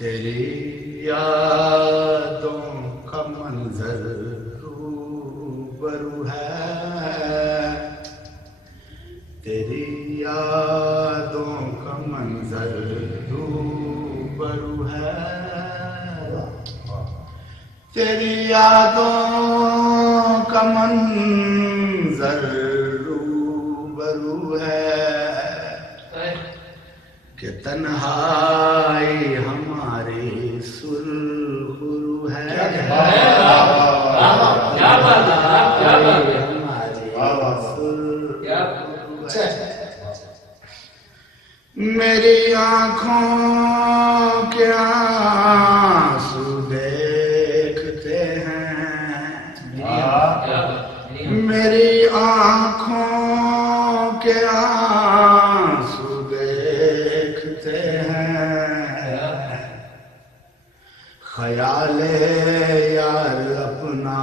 تیری یادوں کا منظر روبرو ہے، تیری یادوں کا منظر روبرو ہے، تیری یادوں کا منظر روبرو ہے کہ تنہائی ہماری سرخرو ہے، میری آنکھوں کے آنسو دیکھتے ہیں، میری آنکھوں کے آنسو دیکھتے ہیں، خیال یار اپنا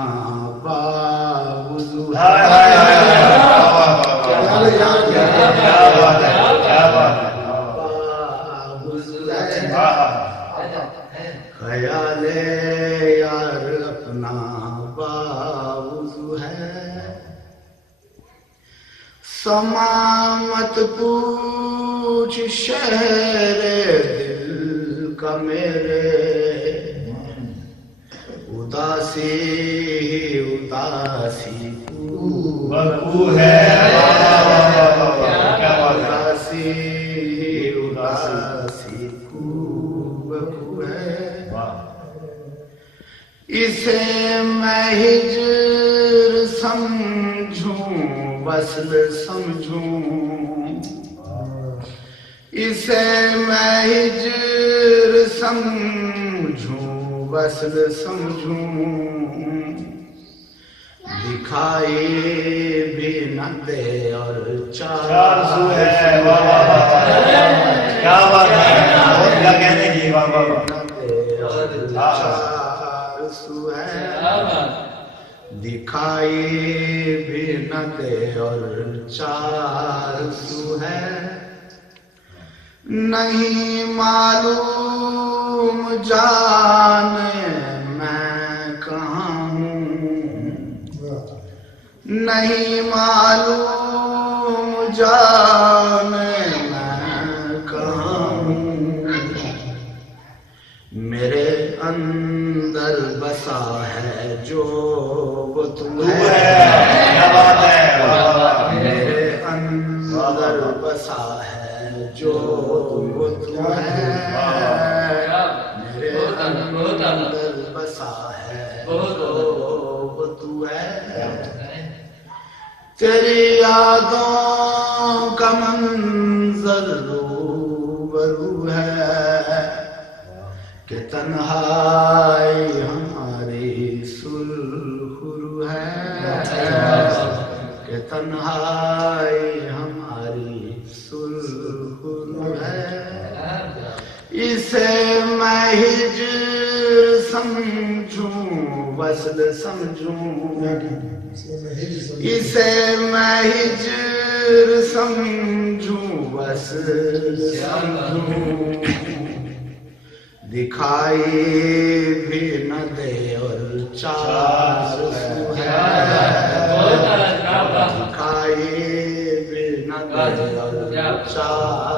باوضو خیال یار اپنا باوضو ہے، سما مت پوچھ شہر دل کا میرے، اداسی اداسی بکو ہے، اداسی اداسی بکو ہے، اسے میں ہجر سمجھوں وصل سمجھوں، اسے میں ہجر سمجھوں وصل سمجھوں، دکھائی بھی نہ دے اور چار سو ہے، کیا بات ہے، کیا کہنے کی چار سو ہے، دکھائی بھی نہ دے اور چار سو ہے، نہیں معلوم جانے میں کہاں ہوں، نہیں معلوم جانے میں کہاں ہوں، میرے اندر بسا ہے جو وہ تو ہے، میرے اندر بسا ہے جو وہ تو ہے، میرے اندر بسا ہے جو وہ تو ہے، تیری یادوں کا منظر روبرو ہے کہ تنہائی ہماری سرخرو ہے، کہ تنہائی ہماری سرخرو ہے، اسے میں ہجر سمجھوں وصل سمجھوں، اسے میں ہجر سمجھوں وصل سمجھوں، دکھائی بھی نہ دے اور چار سو ہے، دکھائی بھی نہ دے اور چار